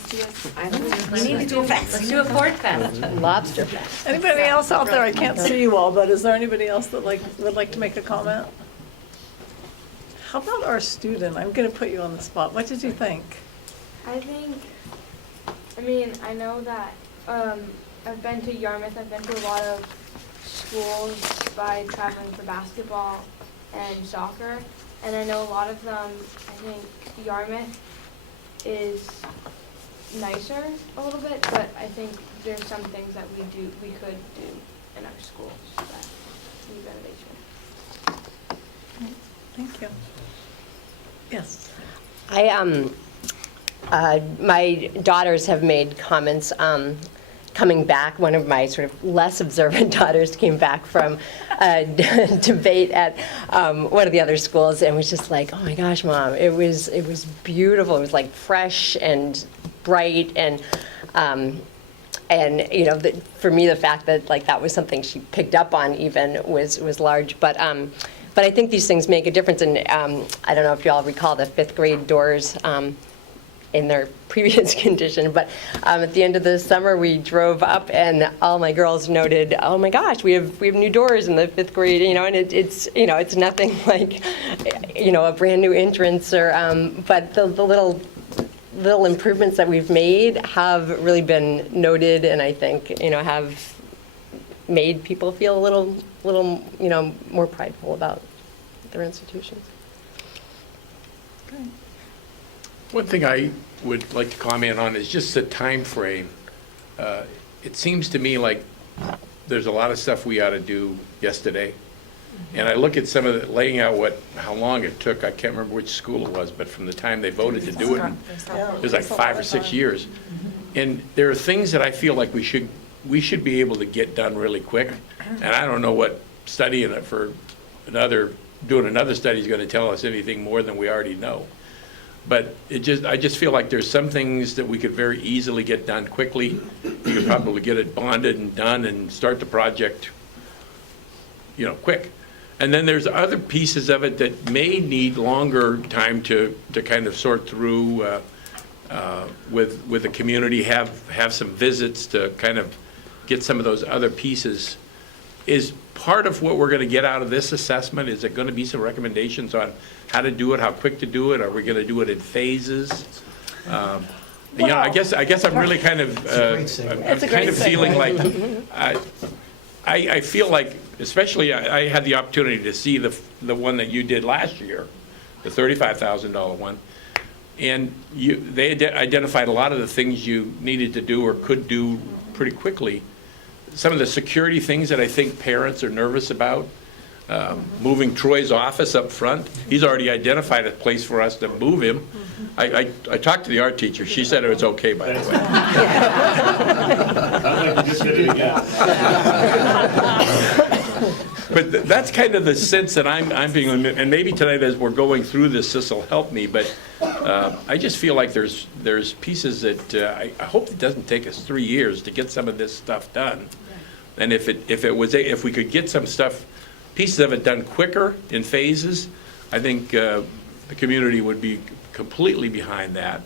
Let's do it. We need to do a fest. Let's do a Ford Fest. Lobster fest. Anybody else out there? I can't see you all, but is there anybody else that would like to make a comment? How about our student? I'm going to put you on the spot. What did you think? I know that I've been to Yarmouth, I've been to a lot of schools by traveling for basketball and soccer, and I know a lot of them, I think Yarmouth is nicer a little bit, but I think there's some things that we could do in our schools that need renovation. Thank you. Yes. My daughters have made comments coming back. One of my sort of less observant daughters came back from a debate at one of the other schools and was just like, "Oh my gosh, Mom, it was beautiful. It was like fresh and bright and." And you know, for me, the fact that like that was something she picked up on even was large. But I think these things make a difference. And I don't know if you all recall the fifth grade doors in their previous condition, but at the end of the summer we drove up and all my girls noted, "Oh my gosh, we have new doors in the fifth grade," you know, and it's you know, it's nothing like, you know, a brand new entrance or but the little improvements that we've made have really been noted, and I think, you know, have made people feel a little you know, more prideful about their institutions. One thing I would like to comment on is just the time frame. It seems to me like there's a lot of stuff we ought to do yesterday. And I look at some of the, laying out how long it took. I can't remember which school it was, but from the time they voted to do it, it was like 5 or 6 years. And there are things that I feel like we should be able to get done really quick. And I don't know what studying it for doing another study is going to tell us anything more than we already know. But I just feel like there's some things that we could very easily get done quickly. We could probably get it bonded and done and start the project, you know, quick. And then there's other pieces of it that may need longer time to kind of sort through with the community, have some visits to kind of get some of those other pieces. Is part of what we're going to get out of this assessment, is it going to be some recommendations on how to do it, how quick to do it? Are we going to do it in phases? You know, I guess I'm really kind of I'm kind of feeling like I feel like, especially I had the opportunity to see the one that you did last year, the $35,000 one, and they identified a lot of the things you needed to do or could do pretty quickly. Some of the security things that I think parents are nervous about, moving Troy's office up front. He's already identified a place for us to move him. I talked to the art teacher. She said it was okay, by the way. I'd like to just get it again. But that's kind of the sense that I'm being, and maybe tonight as we're going through this will help me, but I just feel like there's pieces that I hope it doesn't take us 3 years to get some of this stuff done. And if we could get some stuff, pieces of it done quicker in phases, I think the community would be completely behind that.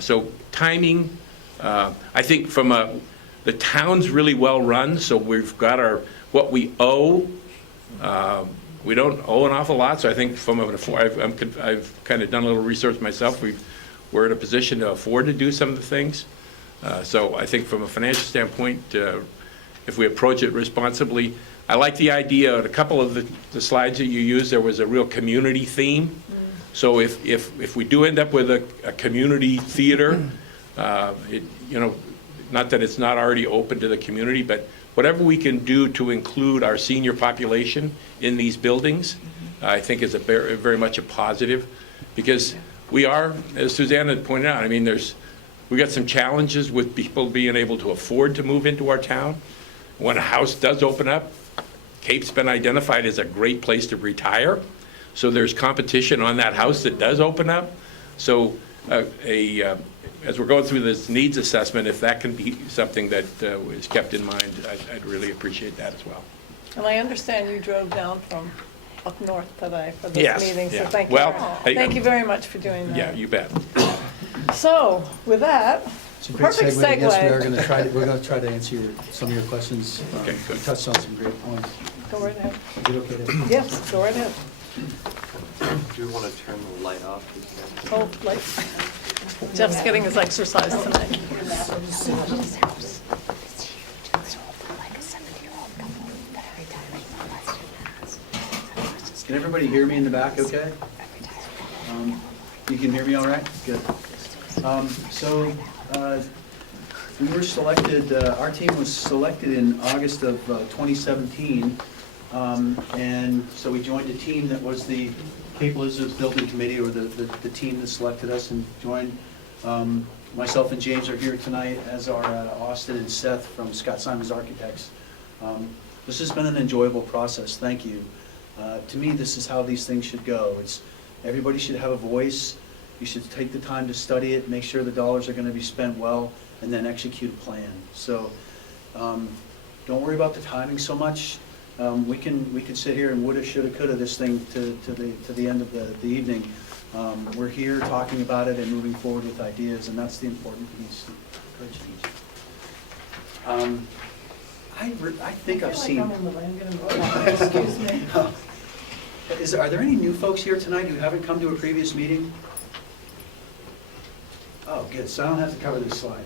So timing, I think the town's really well run, so we've got what we owe. We don't owe an awful lot, so I think I've kind of done a little research myself. We're in a position to afford to do some of the things. So I think from a financial standpoint, if we approach it responsibly, I like the idea of a couple of the slides that you used. There was a real community theme. So if we do end up with a community theater, you know, not that it's not already open to the community, but whatever we can do to include our senior population in these buildings, I think is very, very much a positive, because we are, as Suzanne had pointed out, I mean, we got some challenges with people being able to afford to move into our town. When a house does open up, Cape's been identified as a great place to retire. So there's competition on that house that does open up. So as we're going through this needs assessment, if that can be something that is kept in mind, I'd really appreciate that as well. And I understand you drove down from up north today for this Yes, meeting, so yeah. thank you. Well, Thank you very much for doing that. Yeah, you bet. So, with that, It's a great perfect segue. Yes, we are segue. going to try to answer some of your questions. Okay, good. You touched on some great points. Go right ahead. Is it okay to? Yes, go right ahead. Do we want to turn the light off? Oh, like, Jeff's getting his exercise tonight. Can everybody hear me in the back okay? You can hear me all right? Good. We were selected, our team was selected in August of 2017. And so we joined a team that was the Cape Elizabeth Building Committee, or the team that selected us and joined. Myself and James are here tonight, as are Austin and Seth from Scott Simons Architects. This has been an enjoyable process, thank you. To me, this is how these things should go. Everybody should have a voice. You should take the time to study it, make sure the dollars are going to be spent well, and then execute a plan. So don't worry about the timing so much. We can sit here and woulda, shoulda, coulda this thing to the end of the evening. We're here talking about it and moving forward with ideas, and that's the important piece. I think I've seen. Excuse me. Are there any new folks here tonight who haven't come to a previous meeting? Oh, good, so I don't have to cover this slide.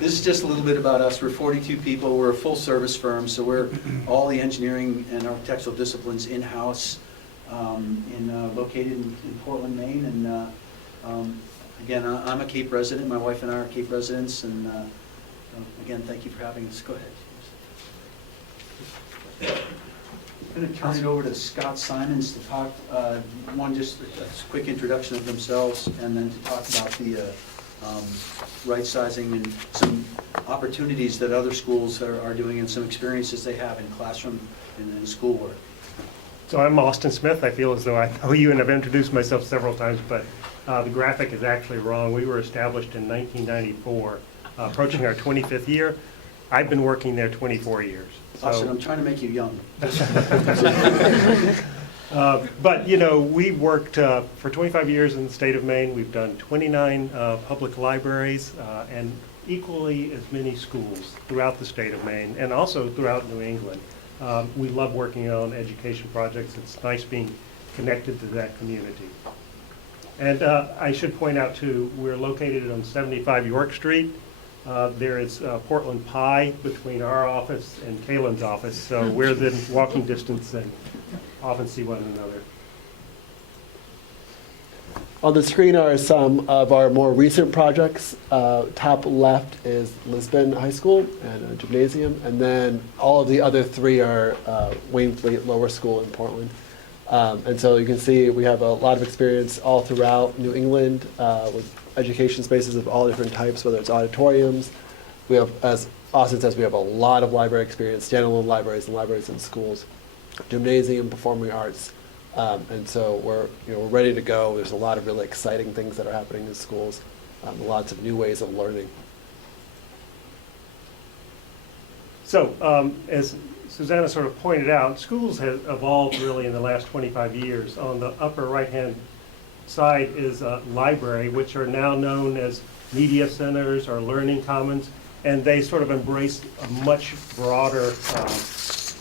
This is just a little bit about us. We're 42 people. We're a full-service firm, so we're all the engineering and architectural disciplines in-house, located in Portland, Maine. And again, I'm a Cape resident. My wife and I are Cape residents. And again, thank you for having us. Go ahead. I'm going to turn it over to Scott Simons to talk, just a quick introduction of themselves, and then to talk about the right sizing and some opportunities that other schools are doing, and some experiences they have in classroom and in schoolwork. So I'm Austin Smith. I feel as though I know you and have introduced myself several times, but the graphic is actually wrong. We were established in 1994, approaching our 25th year. I've been working there 24 years. Austin, I'm trying to make you young. But, you know, we worked for 25 years in the state of Maine. We've done 29 public libraries and equally as many schools throughout the state of Maine, and also throughout New England. We love working on education projects. It's nice being connected to that community. And I should point out, too, we're located on 75 York Street. There is Portland Pie between our office and Kalen's office, so we're within walking distance and often see one another. On the screen are some of our more recent projects. Top left is Lisbon High School and a gymnasium, and then all of the other three are Wainfleet Lower School in Portland. And so you can see we have a lot of experience all throughout New England with education spaces of all different types, whether it's auditoriums. We have, as Austin says, we have a lot of library experience, standalone libraries and libraries in schools, gymnasium, performing arts. And so we're ready to go. There's a lot of really exciting things that are happening in schools, lots of new ways of learning. So, as Susanna sort of pointed out, schools have evolved really in the last 25 years. On the upper right-hand side is a library, which are now known as media centers or learning commons, and they sort of embrace a much broader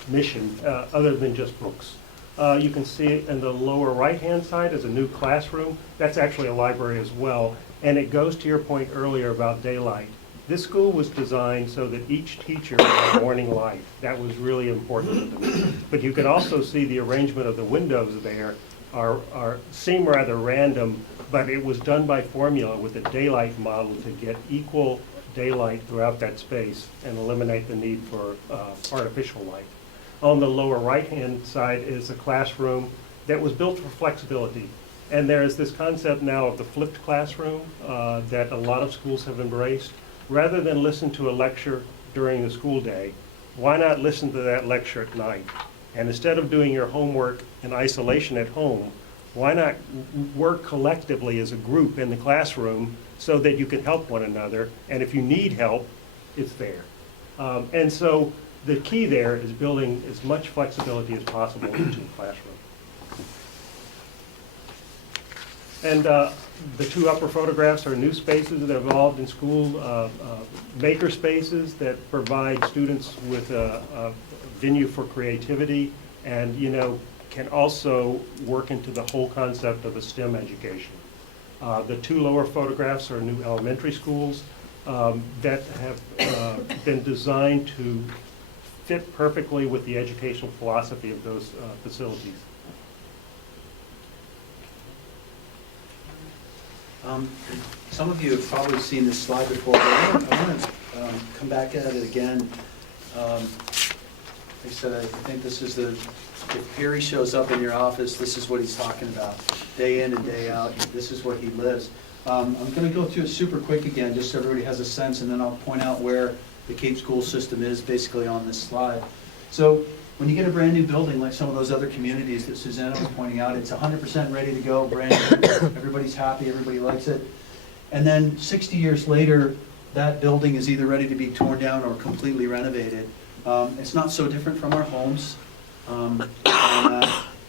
mission other than just books. You can see in the lower right-hand side is a new classroom. That's actually a library as well, and it goes to your point earlier about daylight. This school was designed so that each teacher had morning light. That was really important to them. But you can also see the arrangement of the windows there seem rather random, but it was done by formula with a daylight model to get equal daylight throughout that space and eliminate the need for artificial light. On the lower right-hand side is a classroom that was built for flexibility. And there is this concept now of the flipped classroom that a lot of schools have embraced. Rather than listen to a lecture during the school day, why not listen to that lecture at night? And instead of doing your homework in isolation at home, why not work collectively as a group in the classroom so that you can help one another? And if you need help, it's there. And so the key there is building as much flexibility as possible into the classroom. And The two upper photographs are new spaces that evolved in school, maker spaces that provide students with a venue for creativity and, can also work into the whole concept of a STEM education. The two lower photographs are new elementary schools that have been designed to fit perfectly with the educational philosophy of those facilities. Some of you have probably seen this slide before, but I want to come back at it again. Like I said, I think this is if Harry shows up in your office, this is what he's talking about. Day in and day out, this is what he lives. I'm going to go through it super quick again, just so everybody has a sense, and then I'll point out where the Cape school system is basically on this slide. So when you get a brand new building, like some of those other communities that Susanna was pointing out, it's 100% ready to go, brand new, everybody's happy, everybody likes it. And then 60 years later, that building is either ready to be torn down or completely renovated. It's not so different from our homes.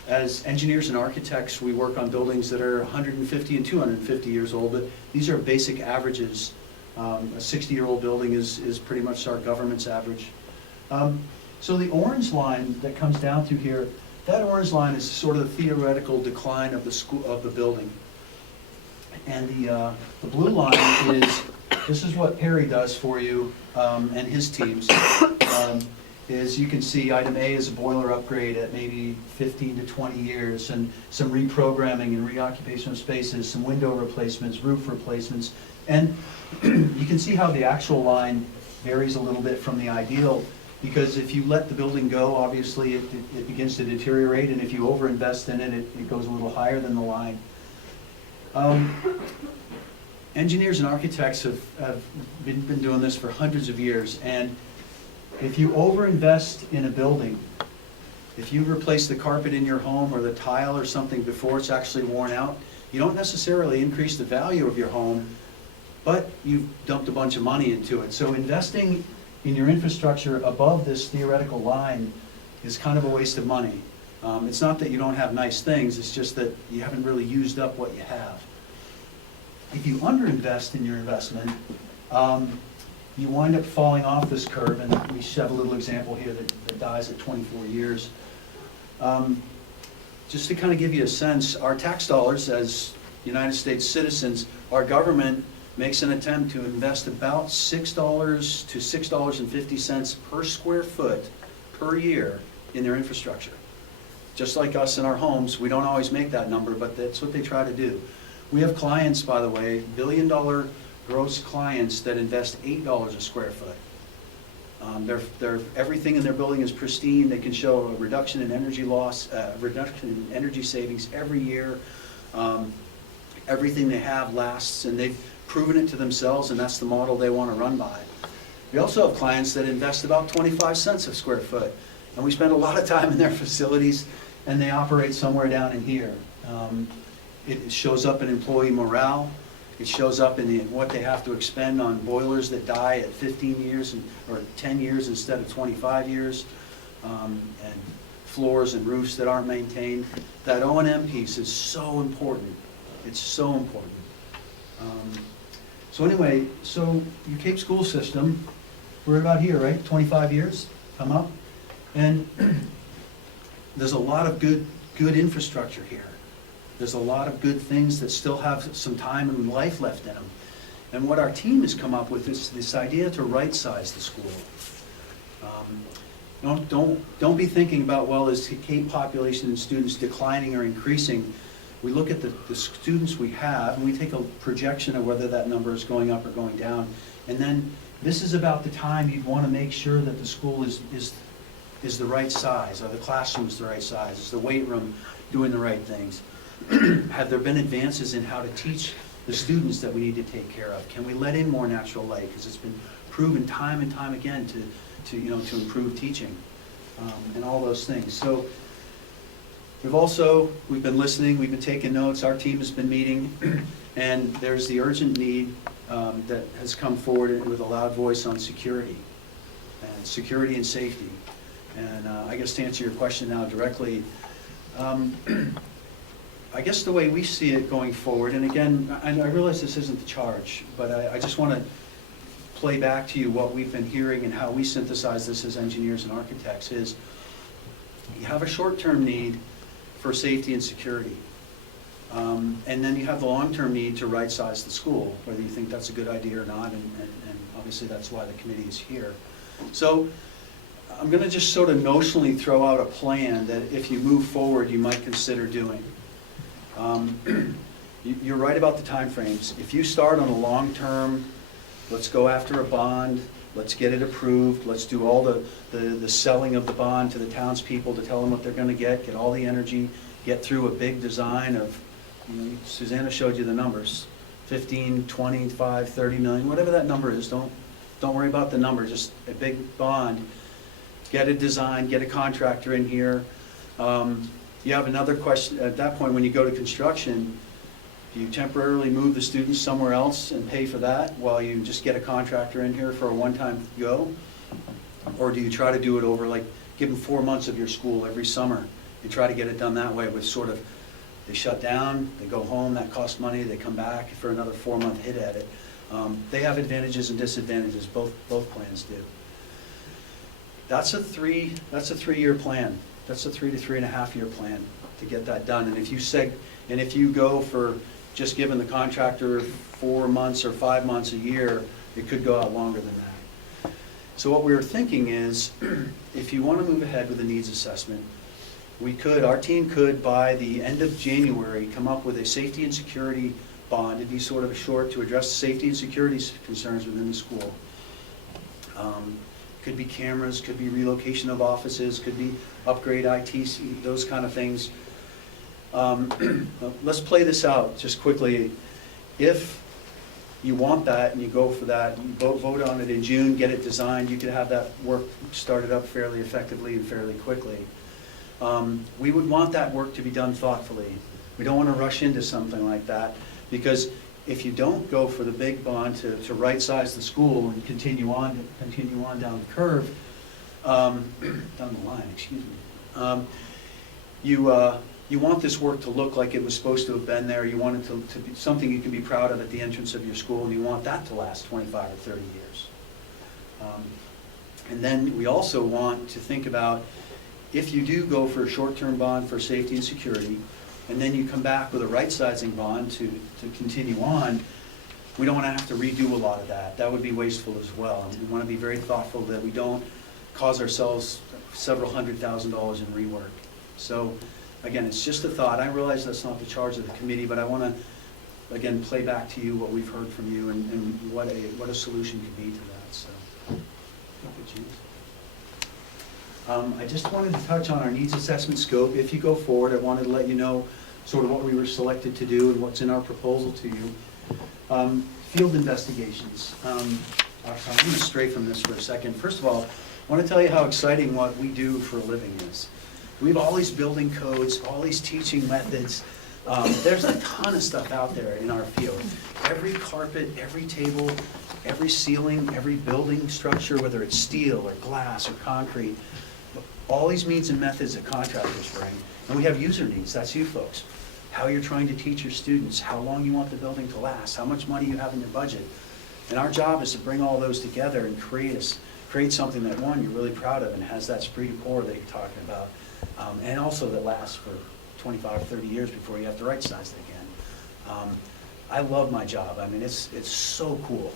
As engineers and architects, we work on buildings that are 150 and 250 years old, but these are basic averages. A 60-year-old building is pretty much our government's average. So the orange line that comes down through here, that orange line is sort of the theoretical decline of the building. And the blue line this is what Harry does for you and his teams. Is you can see item A is a boiler upgrade at maybe 15 to 20 years, and some reprogramming and reoccupation of spaces, some window replacements, roof replacements. And you can see how the actual line varies a little bit from the ideal, because if you let the building go, obviously it begins to deteriorate, and if you overinvest in it, it goes a little higher than the line. Engineers and architects have been doing this for hundreds of years, and if you overinvest in a building, if you replace the carpet in your home or the tile or something before it's actually worn out, you don't necessarily increase the value of your home, but you've dumped a bunch of money into it. So investing in your infrastructure above this theoretical line is kind of a waste of money. It's not that you don't have nice things, it's just that you haven't really used up what you have. If you underinvest in your investment, you wind up falling off this curve, and we have a little example here that dies at 24 years. Just to kind of give you a sense, our tax dollars as United States citizens, our government makes an attempt to invest about $6 to $6.50 per square foot per year in their infrastructure. Just like us in our homes, we don't always make that number, but that's what they try to do. We have clients, by the way, billion-dollar gross clients that invest $8 a square foot. Everything in their building is pristine. They can show a reduction in energy loss, reduction in energy savings every year. Everything they have lasts, and they've proven it to themselves, and that's the model they want to run by. We also have clients that invest about 25 cents a square foot, and we spend a lot of time in their facilities, and they operate somewhere down in here. It shows up in employee morale. It shows up in what they have to expend on boilers that die at 15 years or 10 years instead of 25 years, and floors and roofs that aren't maintained. That O&M piece is so important. It's so important. So anyway, so your Cape school system, we're about here, right? 25 years, come up. And there's a lot of good infrastructure here. There's a lot of good things that still have some time and life left in them. And what our team has come up with is this idea to right-size the school. Don't be thinking about, well, is the Cape population and students declining or increasing? We look at the students we have, and we take a projection of whether that number is going up or going down. And then this is about the time you'd want to make sure that the school is the right size. Are the classrooms the right size? Is the weight room doing the right things? Have there been advances in how to teach the students that we need to take care of? Can we let in more natural light? Because it's been proven time and time again to improve teaching and all those things. So we've been listening, we've been taking notes, our team has been meeting, and there's the urgent need that has come forward with a loud voice on security and safety. And I guess to answer your question now directly, I guess the way we see it going forward, and again, I realize this isn't the charge, but I just want to play back to you what we've been hearing and how we synthesize this as engineers and architects is, you have a short-term need for safety and security. And then you have the long-term need to right-size the school, whether you think that's a good idea or not, and obviously that's why the committee is here. So I'm going to just sort of notionally throw out a plan that if you move forward, you might consider doing. You're right about the timeframes. If you start on a long-term, let's go after a bond, let's get it approved, let's do all the selling of the bond to the townspeople to tell them what they're going to get all the energy, get through a big design of, Susanna showed you the numbers, 15, 25, 30 million, whatever that number is, don't worry about the number, just a big bond. Get a design, get a contractor in here. You have another question, at that point when you go to construction, do you temporarily move the students somewhere else and pay for that while you just get a contractor in here for a one-time go? Or do you try to do it over, like, give them 4 months of your school every summer? You try to get it done that way with sort of, they shut down, they go home, that costs money, they come back for another 4-month hit at it. They have advantages and disadvantages, both plans do. That's a 3-year plan. That's a 3 to 3.5 year plan to get that done. And if you go for just giving the contractor 4 months or 5 months a year, it could go out longer than that. So what we were thinking is, if you want to move ahead with a needs assessment, our team could, by the end of January, come up with a safety and security bond. It'd be sort of a short to address safety and security concerns within the school. Could be cameras, could be relocation of offices, could be upgrade IT, those kind of things. Let's play this out just quickly. If you want that and you go for that, you vote on it in June, get it designed, you could have that work started up fairly effectively and fairly quickly. We would want that work to be done thoughtfully. We don't want to rush into something like that, because if you don't go for the big bond to right-size the school and continue on down the curve, down the line, excuse me, you want this work to look like it was supposed to have been there. You want it to be something you can be proud of at the entrance of your school, and you want that to last 25 or 30 years. And then we also want to think about, if you do go for a short-term bond for safety and security, and then you come back with a right-sizing bond to continue on, we don't want to have to redo a lot of that. That would be wasteful as well. And we want to be very thoughtful that we don't cause ourselves several $100,000s in rework. So, again, it's just a thought. I realize that's not the charge of the committee, but I want to, again, play back to you what we've heard from you and what a solution could be to that. So, I just wanted to touch on our needs assessment scope. If you go forward, I wanted to let you know sort of what we were selected to do and what's in our proposal to you. Field investigations. I'm going to stray from this for a second. First of all, I want to tell you how exciting what we do for a living is. We have all these building codes, all these teaching methods. There's a ton of stuff out there in our field. Every carpet, every table, every ceiling, every building structure, whether it's steel or glass or concrete, all these means and methods that contractors bring. And we have user needs, that's you folks. How you're trying to teach your students, how long you want the building to last, how much money you have in your budget. And our job is to bring all those together and create something that, one, you're really proud of and has that esprit de corps that you're talking about. And also that lasts for 25, 30 years before you have to right-size it again. I love my job. I mean, it's so cool.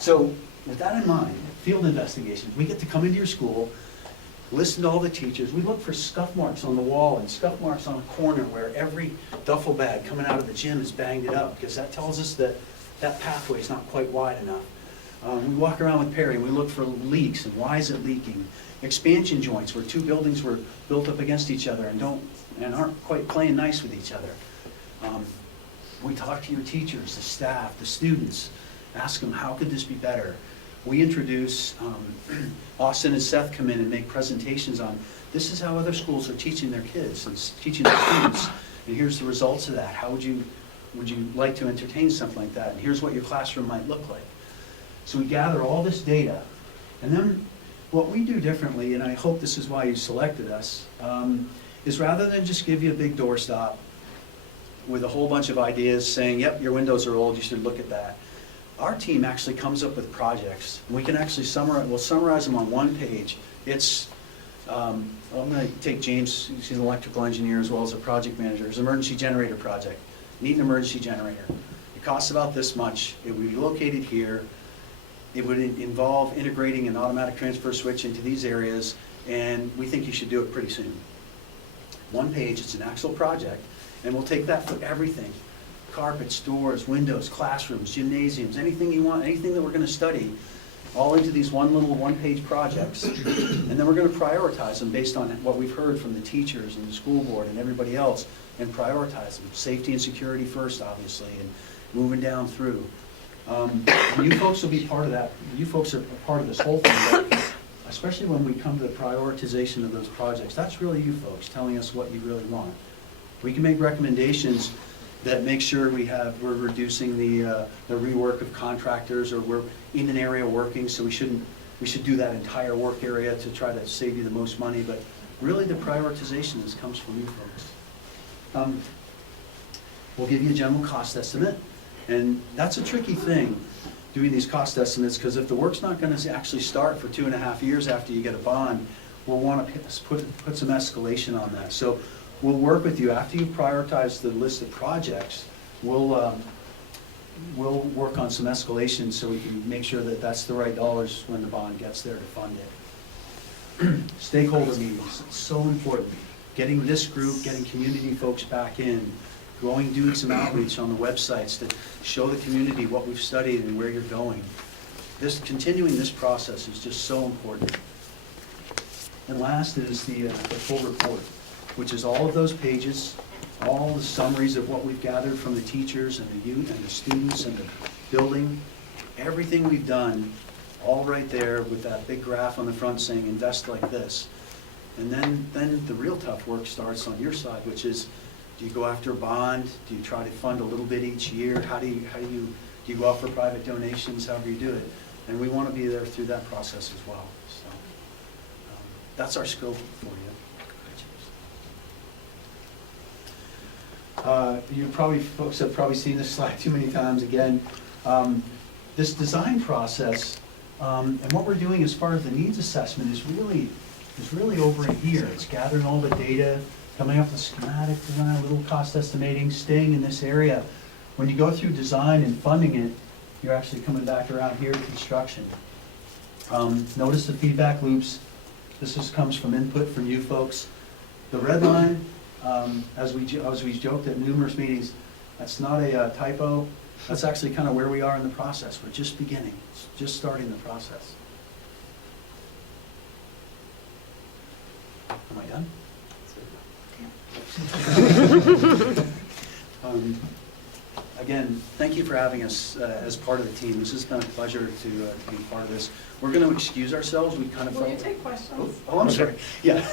So with that in mind, field investigations, we get to come into your school, listen to all the teachers. We look for scuff marks on the wall and scuff marks on a corner where every duffel bag coming out of the gym is banged it up, because that tells us that that pathway is not quite wide enough. We walk around with Perry and we look for leaks and why is it leaking. Expansion joints where two buildings were built up against each other and aren't quite playing nice with each other. We talk to your teachers, the staff, the students, ask them how could this be better. We introduce, Austin and Seth come in and make presentations on, this is how other schools are teaching their kids and teaching their students, and here's the results of that. How would you like to entertain something like that? And here's what your classroom might look like. So we gather all this data, and then what we do differently, and I hope this is why you selected us, is rather than just give you a big doorstop, with a whole bunch of ideas saying, yep, your windows are old, you should look at that. Our team actually comes up with projects. We can actually we'll summarize them on one page. It's, I'm gonna take James, he's an electrical engineer as well as a project manager. It's an emergency generator project. Need an emergency generator. It costs about this much. It would be located here. It would involve integrating an automatic transfer switch into these areas, and we think you should do it pretty soon. One page, it's an actual project, and we'll take that for everything. Carpets, doors, windows, classrooms, gymnasiums, anything you want, anything that we're gonna study, all into these one-page projects. And then we're gonna prioritize them based on what we've heard from the teachers and the school board and everybody else, and prioritize them. Safety and security first, obviously, and moving down through. You folks will be part of that. You folks are part of this whole thing, but especially when we come to the prioritization of those projects. That's really you folks telling us what you really want. We can make recommendations that make sure we're reducing the rework of contractors, or we're in an area working, so we should do that entire work area to try to save you the most money, but really the prioritization comes from you folks. We'll give you a general cost estimate, and that's a tricky thing, doing these cost estimates, because if the work's not gonna actually start for 2.5 years after you get a bond, we'll wanna put some escalation on that. So we'll work with you after you prioritize the list of projects. We'll work on some escalation so we can make sure that that's the right dollars when the bond gets there to fund it. Stakeholder meetings, it's so important. Getting this group, getting community folks back in, doing some outreach on the websites to show the community what we've studied and where you're going. Continuing this process is just so important. And last is the full report, which is all of those pages, all the summaries of what we've gathered from the teachers and the youth and the students and the building, everything we've done, all right there with that big graph on the front saying invest like this. And then the real tough work starts on your side, which is, do you go after a bond? Do you try to fund a little bit each year? Do you go out for private donations? However you do it. And we want to be there through that process as well. So that's our scope for you. Folks have probably seen this slide too many times again. This design process, and what we're doing as far as the needs assessment is really over in here. It's gathering all the data, coming up with schematic design, a little cost estimating, staying in this area. When you go through design and funding it, you're actually coming back around here to construction. Notice the feedback loops. This comes from input from you folks. The red line, as we joked at numerous meetings, that's not a typo. That's actually kind of where we are in the process. We're just beginning, just starting the process. Am I done? Again, thank you for having us as part of the team. This has been a pleasure to be part of this. We're going to excuse ourselves. We kind of Will you take questions? Oh, I'm sorry. Yeah.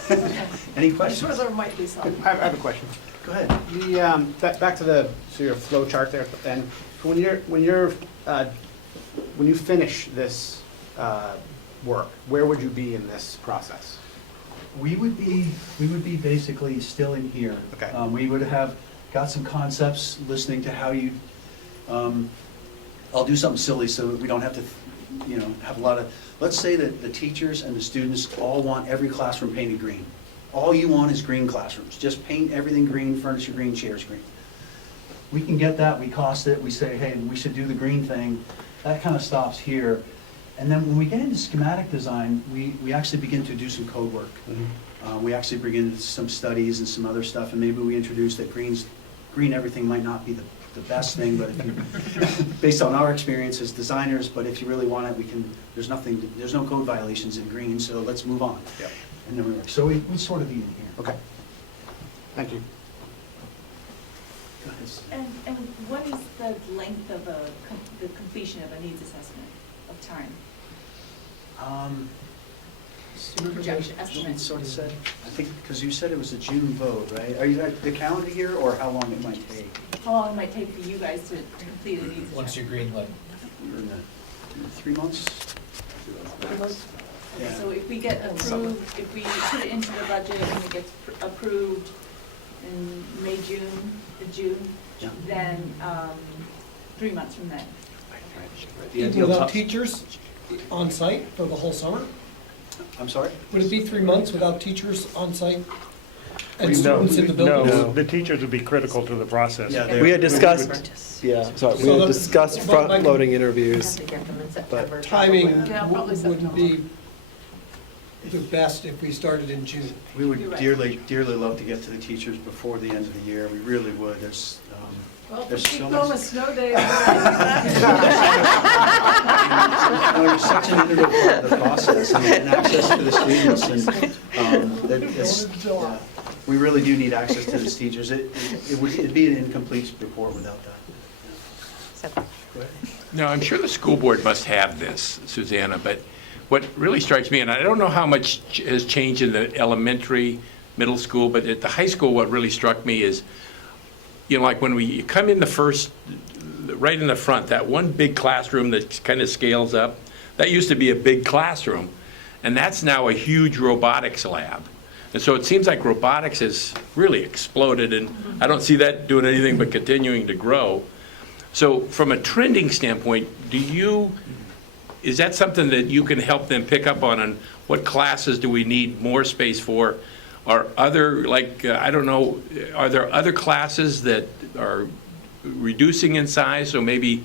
Any I'm sure questions? there might be some. I have a question. Go ahead. Back to your flow chart there, and when you finish this work, where would you be in this process? We would be basically still in here. Okay. We would have got some concepts, listening to how you. I'll do something silly so that we don't have to, have a lot of. Let's say that the teachers and the students all want every classroom painted green. All you want is green classrooms. Just paint everything green, furniture green, chairs green. We can get that. We cost it. We say, hey, we should do the green thing. That kind of stops here. And then when we get into schematic design, we actually begin to do some code work. Mm-hmm. We actually bring in some studies and some other stuff, and maybe we introduce that green everything might not be the best thing, but if you, based on our experience as designers, but if you really want it, there's no code violations in green, so let's move on. Yep. And then we work. So we sort of be in here. Okay. Thank you. Go ahead. And what is the length of the completion of a needs assessment of time? Projection estimate. You sort of said, I think, because you said it was a June vote, right? Are you at the calendar year, or how long it might take? How long it might take for you guys to complete a needs assessment? Once you're green lit. We're in the 3 months? Okay, Yeah. so if we get approved, if we put it into the budget and it gets approved, in May, June, Yeah. then 3 months from then. The ideal Without ti- teachers on site for the whole summer? I'm sorry? Would it be 3 months without teachers on site and No, students in the building? No, the teachers would be critical to the process. Yeah, they- We had discussed, yeah, sorry, we had discussed front-loading interviews, but Timing Yeah, probably would be the best if we started in June. We would You're right. dearly love to get to the teachers before the end of the year. We really would. Well, There's keep so going much- with snow days. It's such an integral part of the process and access to the students yeah, we really do need access to the teachers. It'd be an incomplete report without that. So- Go ahead. No, I'm sure the school board must have this, Susanna, but what really strikes me, and I don't know how much has changed in the elementary, middle school, but at the high school, what really struck me is, like when we come in the first, right in the front, that one big classroom that kind of scales up, that used to be a big classroom, and that's now a huge robotics lab. And so it seems like robotics has really exploded, and I don't see that doing anything but continuing to grow. So from a trending standpoint, is that something that you can help them pick up on what classes do we need more space for? Are other, I don't know, are there other classes that are reducing in size, so maybe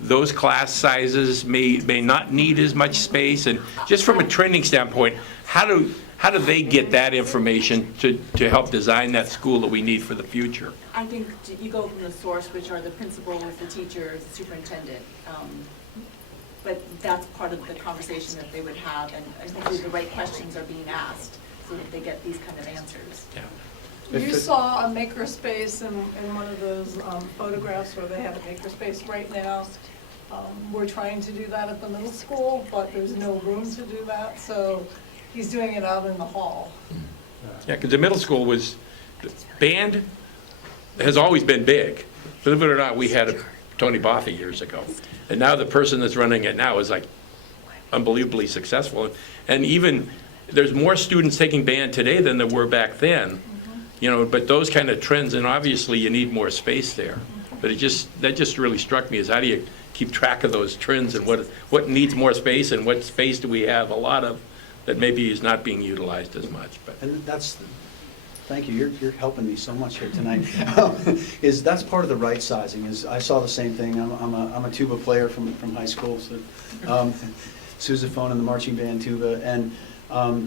those class sizes may not need as much space? And just from a trending standpoint, how do they get that information to help design that school that we need for the future? I think you go from the source, which are the principals, the teachers, the superintendent. But that's part of the conversation that they would have, and hopefully the right questions are being asked so that they get these kind of answers. Yeah. You saw a makerspace in one of those photographs where they have a makerspace right now. We're trying to do that at the middle school, but there's no room to do that, so he's doing it out in the hall. Yeah, because the middle school band has always been big. Believe it or not, we had a Tony Bothy years ago. And now the person that's running it now is like unbelievably successful. And even, there's more students taking band today than there were back then. But those kind of trends, and obviously you need more space there. But that just really struck me, is how do you keep track of those trends and what needs more space and what space do we have a lot of that maybe is not being utilized as much. But And thank you, you're helping me so much here tonight. That's part of the right sizing, I saw the same thing. I'm a tuba player from high school, so sousaphone and the marching band tuba, and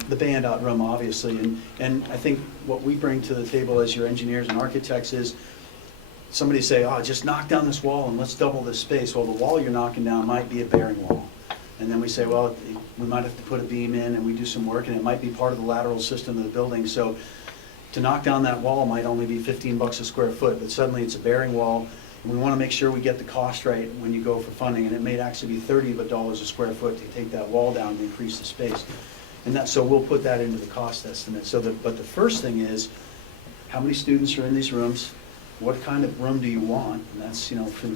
the band out room, obviously. And I think what we bring to the table as your engineers and architects is, somebody say, just knock down this wall and let's double this space. Well, the wall you're knocking down might be a bearing wall. And then we say, well, we might have to put a beam in, and we do some work, and it might be part of the lateral system of the building. So to knock down that wall might only be $15 a square foot, but suddenly it's a bearing wall, and we want to make sure we get the cost right when you go for funding, and it may actually be $30 a square foot to take that wall down and increase the space. And so we'll put that into the cost estimate. But the first thing is, how many students are in these rooms? What kind of room do you want? And that's, for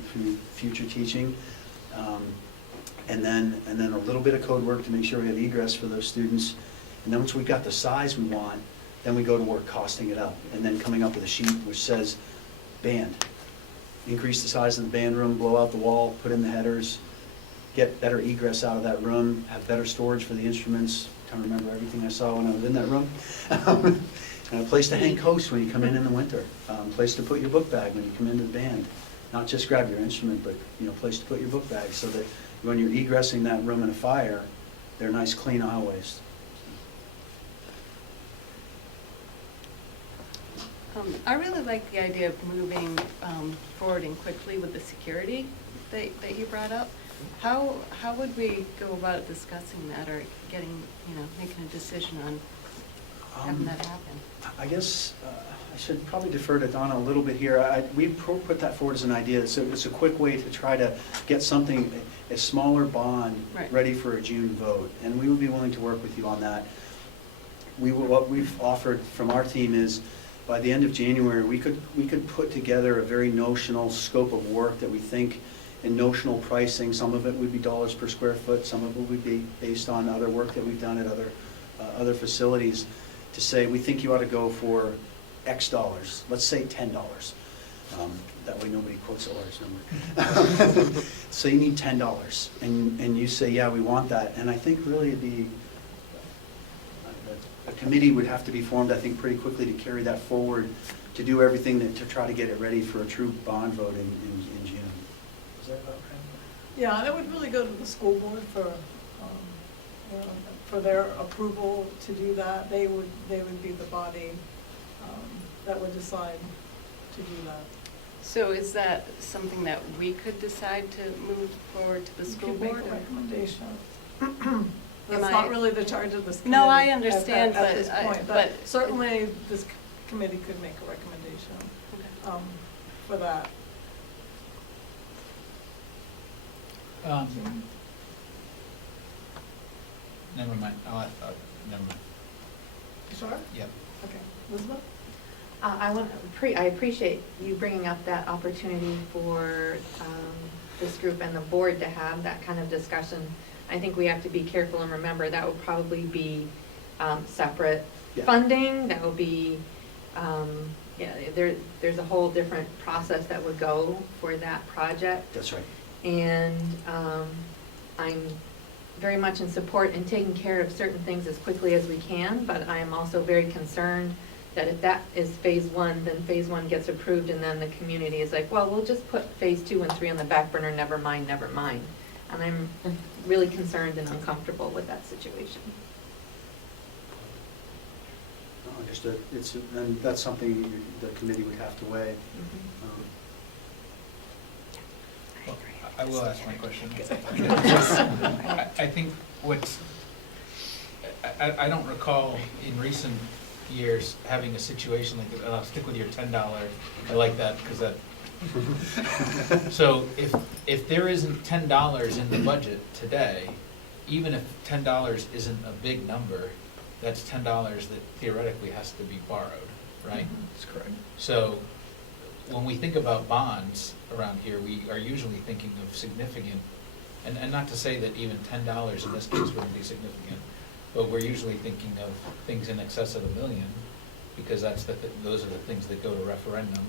future teaching. And then a little bit of code work to make sure we have egress for those students. And then once we've got the size we want, then we go to work costing it up, and then coming up with a sheet which says band. Increase the size of the band room, blow out the wall, put in the headers, get better egress out of that room, have better storage for the instruments. Trying to remember everything I saw when I was in that room. And a place to hang coats when you come in the winter. Place to put your book bag when you come into the band. Not just grab your instrument, but place to put your book bag, so that when you're egressing that room in a fire, they're nice, clean aisleways. I really like the idea of moving forward and quickly with the security that you brought up. How would we go about discussing that, or making a decision on having that happen? I guess I should probably defer to Donna a little bit here. We put that forward as an idea. So it's a quick way to try to get something, a smaller bond, Right. ready for a June vote. And we would be willing to work with you on that. What we've offered from our team is, by the end of January, we could put together a very notional scope of work that we think, in notional pricing. Some of it would be dollars per square foot, some of it would be based on other work that we've done at other facilities, to say we think you ought to go for X dollars, let's say $10. That way nobody quotes a large number. So you need $10, and you say, yeah, we want that. And I think really a committee would have to be formed, I think, pretty quickly to carry that forward, to do everything to try to get it ready for a true bond vote in June. Is that about right? Yeah, and it would really go to the school board for their approval to do that. They would be the body that would decide to do that. So is that something that we could decide to move forward to the You school could make board? a or- recommendation. Am That's I- not really the charge of this committee. No, I at understand, at this but point, but certainly this committee could make a recommendation for that. Never mind, never mind. Sure? Yep. Okay. Elizabeth? I appreciate you bringing up that opportunity for this group and the board to have that kind of discussion. I think we have to be careful and remember that will probably be separate Yeah. funding. That will be, there's a whole different process that would go for that project. That's right. And I'm very much in support in taking care of certain things as quickly as we can, but I am also very concerned that if that is phase one, then phase one gets approved and then the community is like, well, we'll just put phase 2 and 3 on the back burner, never mind, never mind. And I'm really concerned and uncomfortable with that situation. Understood. And that's something the committee would have to weigh. I will ask my question. I think I don't recall in recent years having a situation like this, and I'll stick with your $10. I like that because that. So if there isn't $10 in the budget today, even if $10 isn't a big number, that's $10 that theoretically has to be borrowed, right? That's correct. So when we think about bonds around here, we are usually thinking of significant, and not to say that even $10 in this case wouldn't be significant, but we're usually thinking of things in excess of $1 million, because those are the things that go to referendum,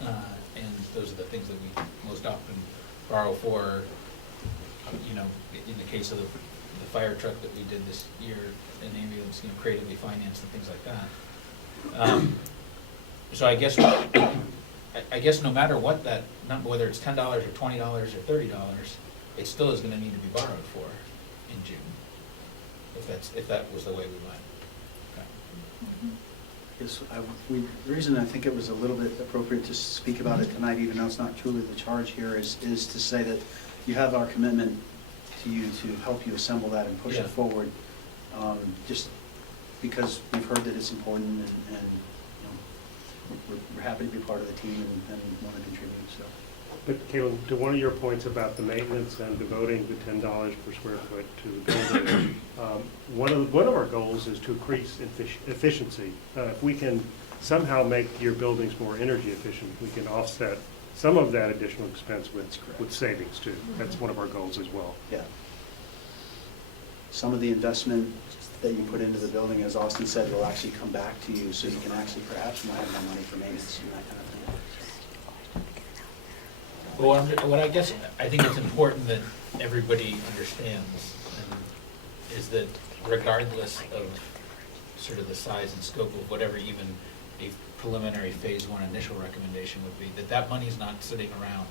and those are the things that we most often borrow for. In the case of the fire truck that we did this year, an ambulance, creatively financed and things like that. So I guess no matter what that number, whether it's $10 or $20 or $30, it still is going to need to be borrowed for in June, if that was the way we went. Okay. Yes, the reason I think it was a little bit appropriate to speak about it tonight, even though it's not truly the charge here, is to say that you have our commitment to you to help you assemble that and push it forward. Just because we've heard that it's important, and we're happy to be part of the team and want to contribute. So. But Caitlin, to one of your points about the maintenance and devoting the $10 per square foot to the building, one of our goals is to increase efficiency. If we can somehow make your buildings more energy efficient, we can offset some of that additional expense with savings too. That's one of our goals as well. Yeah. Some of the investment that you put into the building, as Austin said, will actually come back to you, so you can actually perhaps not have more money for maintenance and that kind of thing. Well, what I think it's important that everybody understands is that regardless of sort of the size and scope of whatever even a preliminary phase 1 initial recommendation would be, that money's not sitting around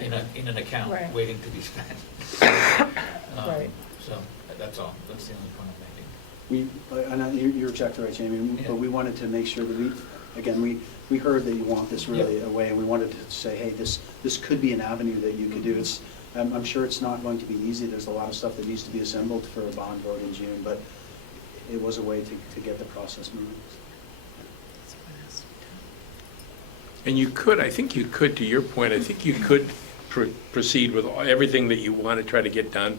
in an account waiting to be spent. Right. So that's all. That's the only point I'm making. You're exactly right, Jamie, but we wanted to make sure that we heard that you want this really away, and we wanted to say, hey, this could be an avenue that you could do. I'm sure it's not going to be easy. There's a lot of stuff that needs to be assembled for a bond vote in June, but it was a way to get the process moving. And I think you could, to your point, I think you could proceed with everything that you want to try to get done,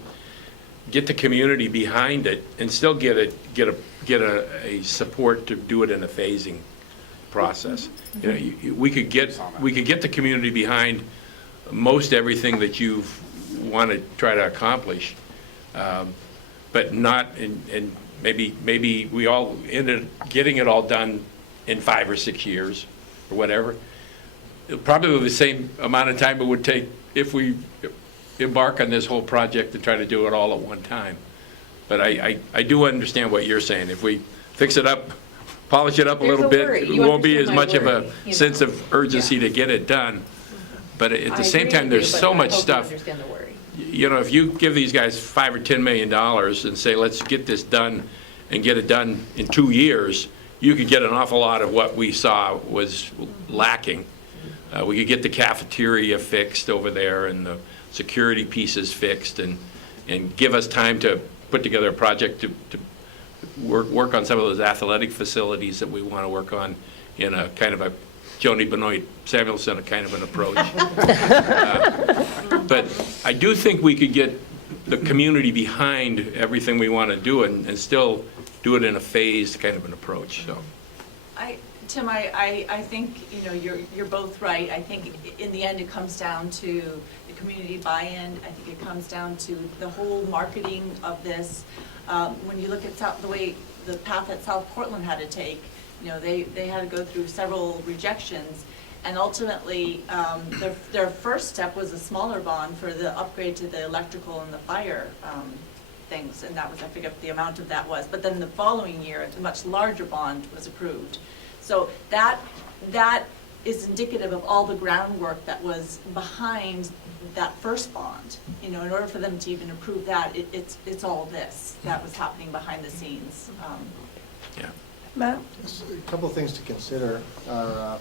get the community behind it, and still get a support to do it in a phasing process. We could get the community behind most everything that you want to try to accomplish, but not, and maybe we all ended getting it all done in 5 or 6 years, or whatever. Probably the same amount of time it would take if we embark on this whole project and try to do it all at one time. But I do understand what you're saying. If we fix it up, polish it up a There's little a bit, worry. it You won't be as understand my much of worry, a you sense know. of urgency to get it done. But at I the same agree time, with there's you, so but I much hope you stuff. understand the worry. You know, if you give these guys $5 or $10 million and say, let's get this done and get it done in 2 years, you could get an awful lot of what we saw was lacking. We could get the cafeteria fixed over there and the security pieces fixed and give us time to put together a project to work on some of those athletic facilities that we want to work on in a kind of a Joni Benoit Samuelson kind of an approach. But I do think we could get the community behind everything we want to do and still do it in a phased kind of an approach, so. Tim, I think, you know, you're both right. I think in the end, it comes down to the community buy-in. I think it comes down to the whole marketing of this. When you look at the path that South Portland had to take, you know, they had to go through several rejections. And ultimately, their first step was a smaller bond for the upgrade to the electrical and the fire things. And that was, I forget what the amount of that was. But then the following year, a much larger bond was approved. So that is indicative of all the groundwork that was behind that first bond. You know, in order for them to even approve that, it's all this that was happening behind the scenes. Yeah. Matt? A couple of things to consider are,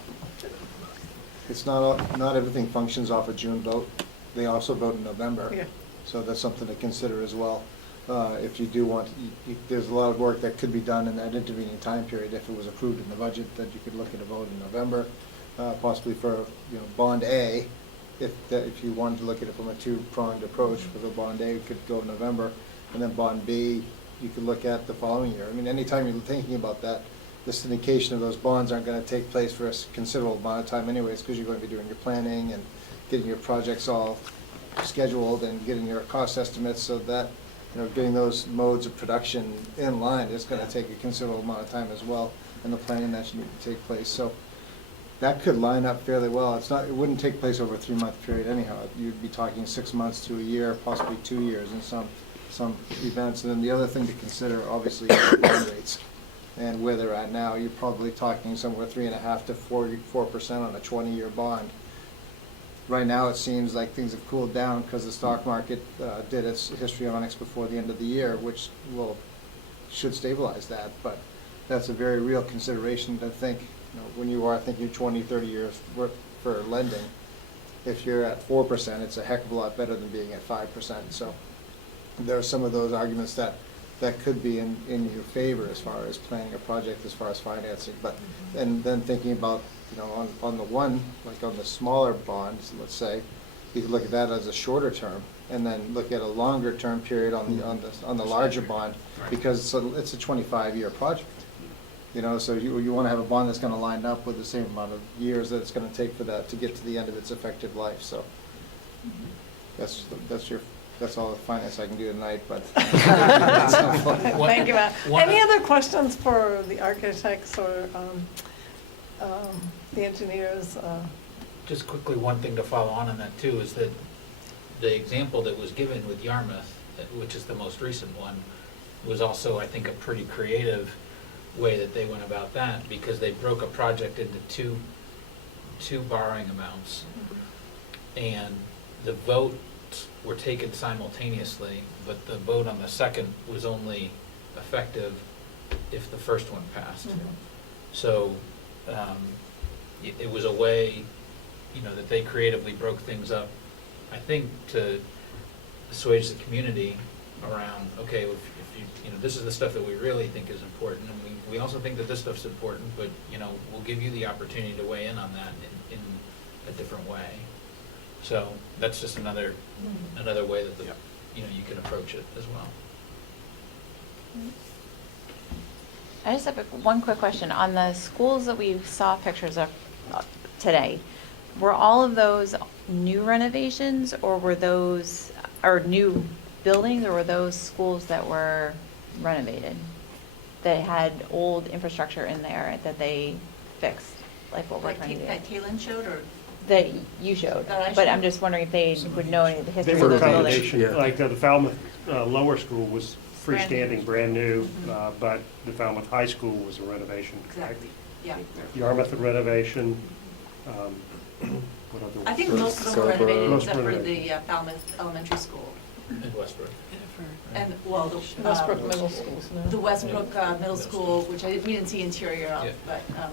it's not everything functions off a June vote. They also vote in November. Yeah. So that's something to consider as well. If you do want, there's a lot of work that could be done in that intervening time period. If it was approved in the budget, that you could look at a vote in November, possibly for, you know, Bond A. If you wanted to look at it from a two-pronged approach, for the Bond A, it could go in November, and then Bond B, you could look at the following year. I mean, anytime you're thinking about that, the syndication of those bonds aren't going to take place for a considerable amount of time anyways, because you're going to be doing your planning and getting your projects all scheduled and getting your cost estimates, so that, you know, getting those modes of production in line is going to take a considerable amount of time as well, and the planning that should need to take place. So that could line up fairly well. It wouldn't take place over a 3-month period anyhow. You'd be talking 6 months to a year, possibly 2 years in some events. And then the other thing to consider, obviously, is bond rates and where they're at now. You're probably talking somewhere 3.5% to 4% on a 20-year bond. Right now, it seems like things have cooled down because the stock market did its histrionics before the end of the year, which should stabilize that. But that's a very real consideration to think, you know, when you are thinking 20, 30 years for lending. If you're at 4%, it's a heck of a lot better than being at 5%. So there are some of those arguments that could be in your favor as far as planning a project, as far as financing. But and then thinking about, you know, on the one, like on the smaller bonds, let's say, you could look at that as a shorter term, and then look at a longer term period on the larger bond, because it's a 25-year project. You know, so you want to have a bond that's going to line up with the same amount of years that it's going to take for that to get to the end of its effective life. So that's all the finance I can do tonight, but. Thank you, Matt. Any other questions for the architects or the engineers? Just quickly, one thing to follow on that too is that the example that was given with Yarmouth, which is the most recent one, was also, I think, a pretty creative way that they went about that, because they broke a project into two borrowing amounts, and the votes were taken simultaneously, but the vote on the second was only effective if the first one passed. So it was a way, you know, that they creatively broke things up, I think, to assuage the community around, okay, if you know, this is the stuff that we really think is important, and we also think that this stuff's important, but, you know, we'll give you the opportunity to weigh in on that in a different way. So that's just another way that you know, you can approach it as well. I just have one quick question. On the schools that we saw pictures of today, were all of those new renovations, or were those, or new buildings, or were those schools that were renovated, that had old infrastructure in there that they fix, like what we're Like trying to do. that Kaylin showed, or? That you showed, That I but I'm showed? just wondering if they would know any of the They history of were a those buildings. combination, Yeah. like the Falmouth Lower School was Brand new. freestanding, brand new, but the Falmouth High School was a renovation. Exactly, yeah. Yarmouth a renovation, what other? I think most of them were Scarborough. renovated, Most except for renovated. the Falmouth Elementary School. In Westbrook. And, well, the. Westbrook Middle School's new. The Westbrook Middle School, which we didn't see interior of, Yeah. but, and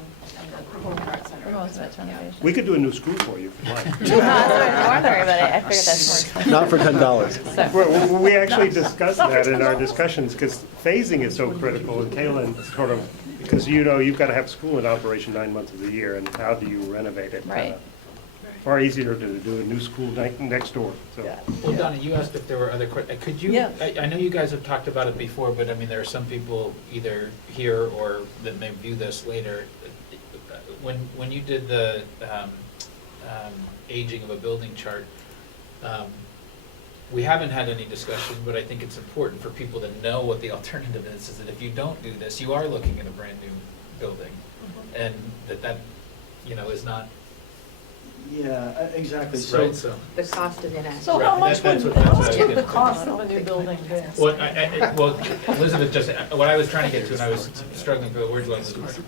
the Performing Arts Center. Most of it's Yeah. renovation. We could do a new school for you if you like. No, that's what I was wondering, but I figured that's more expensive. Not for $10. So- Well, we actually discussed that in our discussions, because phasing is so critical, and Kaylin sort of, because you've got to have school in operation 9 months of the year, and how do you renovate it? Right. Far easier to do a new school next door, so. Well, Donna, you asked if there were other could you, Yeah. I know you guys have talked about it before, but I mean, there are some people either here or that may view this later. When you did the aging of a building chart, we haven't had any discussion, but I think it's important for people to know what the alternative is that if you don't do this, you are looking at a brand-new building. And that, is not, Yeah, exactly. right, so. The cost of inaction. So Right, how much that's would, what- how that's much what I would the get. cost of a new building be? Well, Elizabeth just, what I was trying to get to, and I was struggling for the words, was